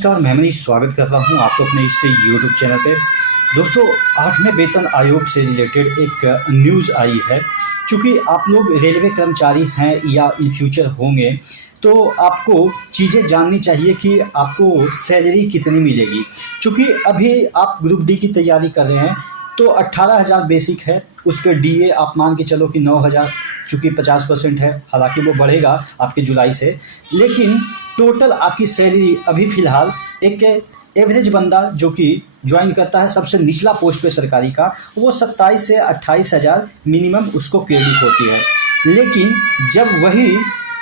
नमस्कार, मैं मनीष स्वागत करता हूं आपको अपने इस यूट्यूब चैनल पे। दोस्तों, 8वें वेतन आयोग से रिलेटेड एक न्यूज़ आई है। चूँकि आप लोग रेलवे कर्मचारी हैं या इन फ्यूचर होंगे, तो आपको चीज़ें जाननी चाहिए कि आपको सैलरी कितनी मिलेगी। चूँकि अभी आप ग्रुप डी की तैयारी कर रहे हैं तो 18,000 बेसिक है, उस पर डीए आप मान के चलो कि 9,000, चूँकि 50% है, हालांकि वो बढ़ेगा आपके जुलाई से। लेकिन टोटल आपकी सैलरी अभी फ़िलहाल एक एवरेज बंदा जो कि ज्वाइन करता है सबसे निचला पोस्ट पे सरकारी का, वो 27 से 28,000 मिनिमम उसको क्रेडिट होती है। लेकिन जब वही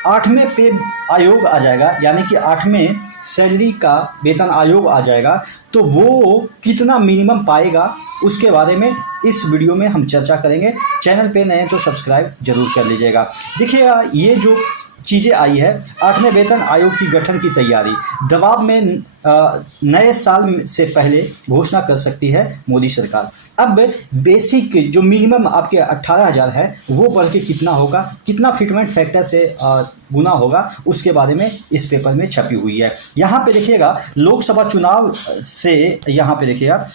8वें पे आयोग आ जाएगा, यानी कि 8वें सैलरी का वेतन आयोग आ जाएगा, तो वो कितना मिनिमम पाएगा उसके बारे में इस वीडियो में हम चर्चा करेंगे। चैनल पे नए हैं तो सब्सक्राइब जरूर कर लीजिएगा। देखिएगा, ये जो चीज़ें आई है, 8वें वेतन आयोग की गठन की तैयारी दबाव में नए साल से पहले घोषणा कर सकती है मोदी सरकार। अब बेसिक जो मिनिमम आपके 18,000 है वो बढ़ के कितना होगा, कितना फिटमेंट फैक्टर से गुना होगा, उसके बारे में इस पेपर में छपी हुई है। यहाँ पे देखिएगा, लोकसभा चुनाव से यहाँ पे देखिएगा,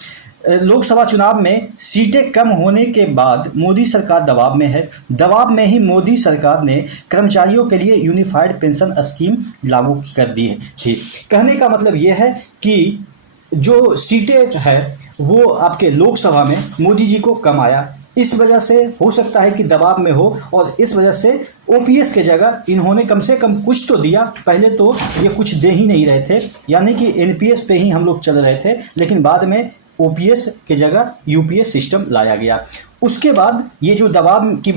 लोकसभा चुनाव में सीटें कम होने के बाद मोदी सरकार दबाव में है। दबाव में ही मोदी सरकार ने कर्मचारियों के लिए यूनिफाइड पेंशन स्कीम लागू कर दी थी। कहने का मतलब ये है कि जो सीटें है वो आपके लोकसभा में मोदी जी को कम आया, इस वजह से हो सकता है कि दबाव में हो, और इस वजह से ओपीएस के जगह इन्होंने कम से कम कुछ तो दिया। पहले तो ये कुछ दे ही नहीं रहे थे, यानी कि एनपीएस पे ही हम लोग चल रहे थे, लेकिन बाद में ओपीएस के जगह यूपीएस सिस्टम लाया गया। उसके बाद ये जो दबाव की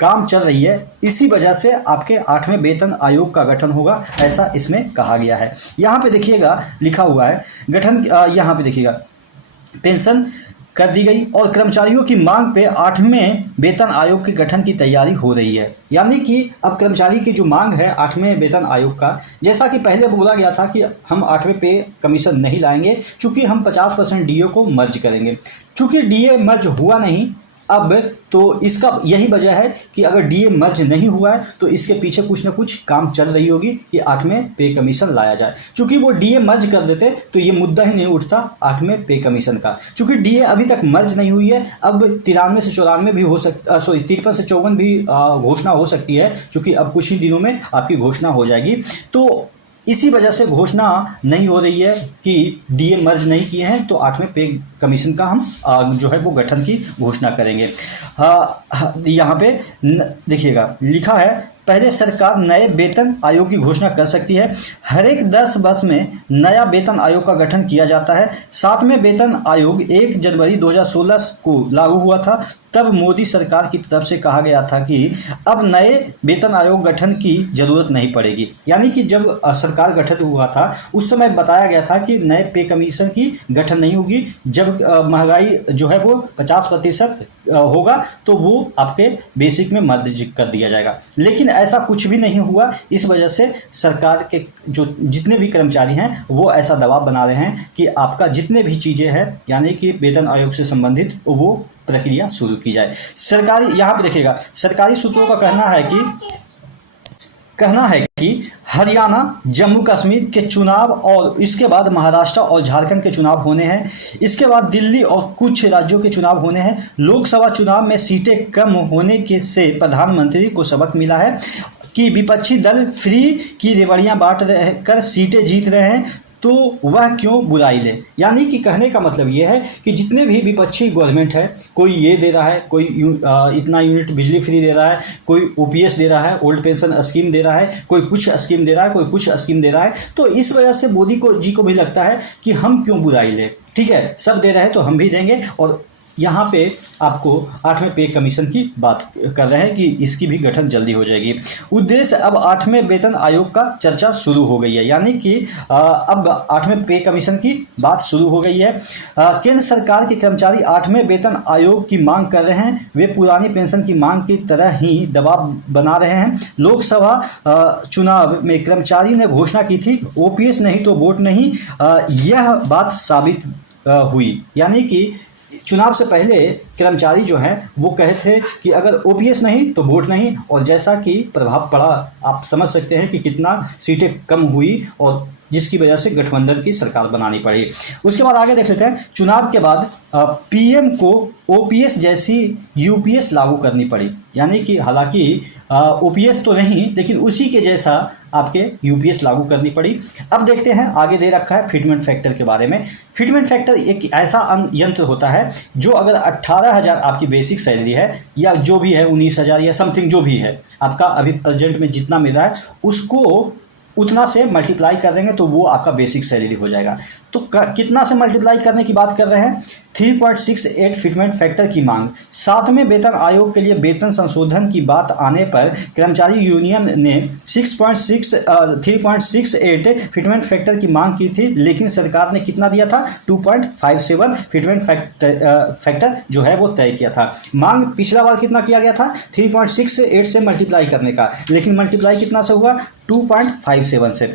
काम चल रही है, इसी वजह से आपके 8वें वेतन आयोग का गठन होगा, ऐसा इसमें कहा गया है। यहाँ पे देखिएगा लिखा हुआ है गठन, यहाँ पे देखिएगा पेंशन कर दी गई और कर्मचारियों की मांग पे 8वें वेतन आयोग के गठन की तैयारी हो रही है। यानी कि अब कर्मचारी की जो मांग है 8वें वेतन आयोग का, जैसा कि पहले बोला गया था कि हम 8वें पे कमीशन नहीं लाएंगे, चूंकि हम 50% डीए को मर्ज करेंगे। चूंकि डीए मर्ज हुआ नहीं अब, तो इसका यही वजह है कि अगर डीए मर्ज नहीं हुआ है तो इसके पीछे कुछ ना कुछ काम चल रही होगी कि 8वें पे कमीशन लाया जाए। चूंकि वो डीए मर्ज कर देते तो ये मुद्दा ही नहीं उठता 8वें पे कमीशन का। चूंकि डीए अभी तक मर्ज नहीं हुई है, अब 93 से 94 भी हो सकता, 53 से 54 भी घोषणा हो सकती है, चूंकि अब कुछ ही दिनों में आपकी घोषणा हो जाएगी। तो इसी वजह से घोषणा नहीं हो रही है कि डीए मर्ज नहीं किए हैं, तो 8वें पे कमीशन का हम जो है वो गठन की घोषणा करेंगे। यहाँ पे देखिएगा लिखा है, पहले सरकार नए वेतन आयोग की घोषणा कर सकती है। हर एक 10 वर्ष में नया वेतन आयोग का गठन किया जाता है। 7वें वेतन आयोग 1 जनवरी 2016 को लागू हुआ था। तब मोदी सरकार की तरफ से कहा गया था कि अब नए वेतन आयोग गठन की जरूरत नहीं पड़ेगी। यानी कि जब सरकार गठन हुआ था उस समय बताया गया था कि नए पे कमीशन की गठन नहीं होगी। जब महंगाई जो है वो 50% होगा तो वो आपके बेसिक में मर्ज कर दिया जाएगा। लेकिन ऐसा कुछ भी नहीं हुआ। इस वजह से सरकार के जो जितने भी कर्मचारी हैं वो ऐसा दबाव बना रहे हैं कि आपका जितने भी चीज़ें हैं, यानी कि वेतन आयोग से संबंधित, वो प्रक्रिया शुरू की जाए। सरकारी, यहाँ पे देखिएगा, सरकारी सूत्रों का कहना है कि हरियाणा, जम्मू कश्मीर के चुनाव और इसके बाद महाराष्ट्र और झारखंड के चुनाव होने हैं। इसके बाद दिल्ली और कुछ राज्यों के चुनाव होने हैं। लोकसभा चुनाव में सीटें कम होने के से प्रधानमंत्री को सबक मिला है कि विपक्षी दल फ्री की रेवड़ियां बांट कर सीटें जीत रहे हैं, तो वह क्यों बुराई ले। यानी कि कहने का मतलब यह है कि जितने भी विपक्षी गवर्नमेंट है, कोई ये दे रहा है, कोई इतना यूनिट बिजली फ्री दे रहा है, कोई ओपीएस दे रहा है, ओल्ड पेंशन स्कीम दे रहा है, कोई कुछ स्कीम दे रहा है, कोई कुछ स्कीम दे रहा है, तो इस वजह से मोदी जी को भी लगता है कि हम क्यों बुराई ले। ठीक है, सब दे रहे हैं तो हम भी देंगे। और यहाँ पे आपको 8वें पे कमीशन की बात कर रहे हैं कि इसकी भी गठन जल्दी हो जाएगी। उद्देश्य, अब 8वें वेतन आयोग का चर्चा शुरू हो गई है, यानी कि अब 8वें पे कमीशन की बात शुरू हो गई है। केंद्र सरकार के कर्मचारी 8वें वेतन आयोग की मांग कर रहे हैं। वे पुरानी पेंशन की मांग की तरह ही दबाव बना रहे हैं। लोकसभा चुनाव में कर्मचारी ने घोषणा की थी, ओपीएस नहीं तो वोट नहीं। यह बात साबित हुई, यानी कि चुनाव से पहले कर्मचारी जो हैं वो कहे थे कि अगर ओपीएस नहीं तो वोट नहीं, और जैसा कि प्रभाव पड़ा आप समझ सकते हैं कि कितना सीटें कम हुई और जिसकी वजह से गठबंधन की सरकार बनानी पड़ी। उसके बाद आगे देख लेते हैं, चुनाव के बाद पीएम को ओपीएस जैसी यूपीएस लागू करनी पड़ी, यानी कि हालांकि ओपीएस तो नहीं लेकिन उसी के जैसा आपके यूपीएस लागू करनी पड़ी। अब देखते हैं, आगे दे रखा है फिटमेंट फैक्टर के बारे में। फिटमेंट फैक्टर एक ऐसा यंत्र होता है जो अगर 18,000 आपकी बेसिक सैलरी है या जो भी है 19,000 या समथिंग जो भी है आपका अभी प्रेजेंट में जितना मिल रहा है उसको उतना से मल्टीप्लाई कर देंगे तो वो आपका बेसिक सैलरी हो जाएगा। तो कितना से मल्टीप्लाई करने की बात कर रहे हैं, 3.68 फिटमेंट फैक्टर की मांग। 7वें वेतन आयोग के लिए वेतन संशोधन की बात आने पर कर्मचारी यूनियन ने 3.68 फिटमेंट फैक्टर की मांग की थी, लेकिन सरकार ने कितना दिया था, 2.57 फिटमेंट फैक्टर जो है वो तय किया था। मांग पिछला बार कितना किया गया था, 3.68 से मल्टीप्लाई करने का, लेकिन मल्टीप्लाई कितना से हुआ, 2.57 से।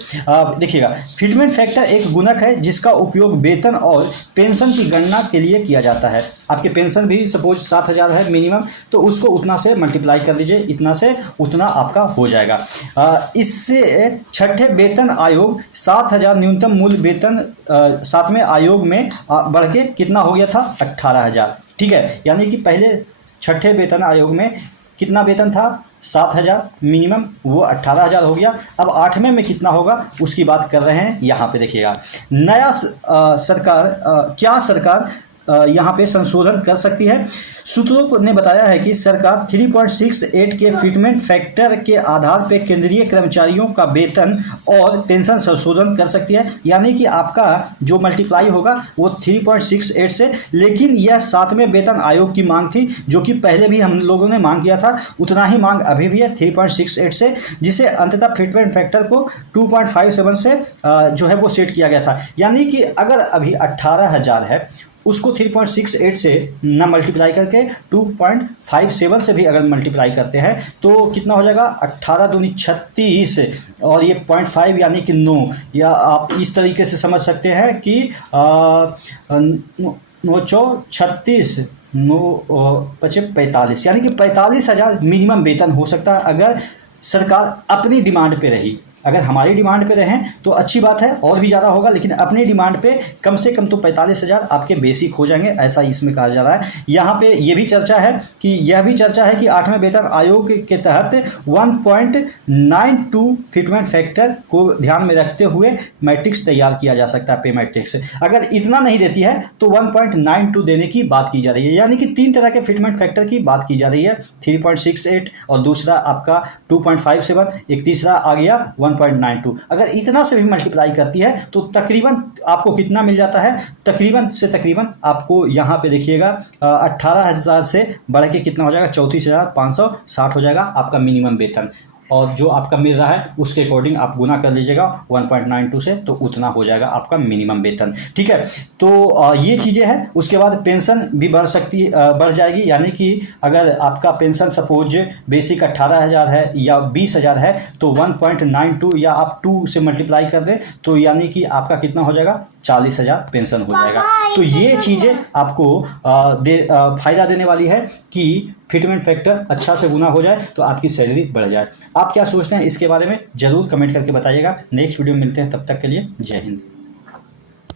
देखिएगा, फिटमेंट फैक्टर एक गुणक है जिसका उपयोग वेतन और पेंशन की गणना के लिए किया जाता है। आपके पेंशन भी सपोज 7,000 है मिनिमम, तो उसको उतना से मल्टीप्लाई कर दीजिए, इतना से उतना आपका हो जाएगा। इससे छठे वेतन आयोग 7,000 न्यूनतम मूल वेतन 7वें आयोग में बढ़ के कितना हो गया था, 18,000। ठीक है, यानी कि पहले छठे वेतन आयोग में कितना वेतन था, 7,000 मिनिमम, वो 18,000 हो गया। अब 8वें में कितना होगा उसकी बात कर रहे हैं। यहाँ पे देखिएगा, नया क्या सरकार यहाँ पे संशोधन कर सकती है। सूत्रों ने बताया है कि सरकार 3.68 के फिटमेंट फैक्टर के आधार पर केंद्रीय कर्मचारियों का वेतन और पेंशन संशोधन कर सकती है, यानी कि आपका जो मल्टीप्लाई होगा वो 3.68 से, लेकिन यह 7वें वेतन आयोग की मांग थी, जो कि पहले भी हम लोगों ने मांग किया था, उतना ही मांग अभी भी है 3.68 से, जिसे अंततः फिटमेंट फैक्टर को 2.57 से जो है वो सेट किया गया था। यानी कि अगर अभी 18,000 है उसको 3.68 से ना मल्टीप्लाई करके 2.57 से भी अगर मल्टीप्लाई करते हैं तो कितना हो जाएगा, 18 दूनी 36 और ये 0.5 यानी कि 9, या आप इस तरीके से समझ सकते हैं कि 36 45, यानी कि 45,000 मिनिमम वेतन हो सकता है अगर सरकार अपनी डिमांड पे रही। अगर हमारी डिमांड पे रहें तो अच्छी बात है, और भी ज़्यादा होगा, लेकिन अपनी डिमांड पे कम से कम तो 45,000 आपके बेसिक हो जाएंगे, ऐसा इसमें कहा जा रहा है। यहाँ पे ये भी चर्चा है कि 8वें वेतन आयोग के तहत 1.92 फिटमेंट फैक्टर को ध्यान में रखते हुए मैट्रिक्स तैयार किया जा सकता है, पे मैट्रिक्स। अगर इतना नहीं देती है तो 1.92 देने की बात की जा रही है, यानी कि 3 तरह के फिटमेंट फैक्टर की बात की जा रही है, 3.68 और दूसरा आपका 2.57, एक तीसरा आ गया 1.92। अगर इतना से भी मल्टीप्लाई करती है तो तकरीबन आपको कितना मिल जाता है, तकरीबन आपको यहाँ पे देखिएगा 18,000 से बढ़ के कितना हो जाएगा, 34,560 हो जाएगा आपका मिनिमम वेतन, और जो आपका मिल रहा है उसके अकॉर्डिंग आप गुना कर लीजिएगा 1.92 से, तो उतना हो जाएगा आपका मिनिमम वेतन। ठीक है, तो ये चीज़ें हैं। उसके बाद पेंशन भी बढ़ जाएगी, यानी कि अगर आपका पेंशन सपोज बेसिक 18,000 है या 20,000 है तो 1.92 या आप 2 से मल्टीप्लाई कर दें तो यानी कि आपका कितना हो जाएगा, 40,000 पेंशन हो जाएगा। तो ये चीज़ें आपको फ़ायदा देने वाली है कि फिटमेंट फैक्टर अच्छा से गुना हो जाए तो आपकी सैलरी बढ़ जाए। आप क्या सोचते हैं इसके बारे में ज़रूर कमेंट करके बताइएगा। नेक्स्ट वीडियो में मिलते हैं, तब तक के लिए जय हिंद।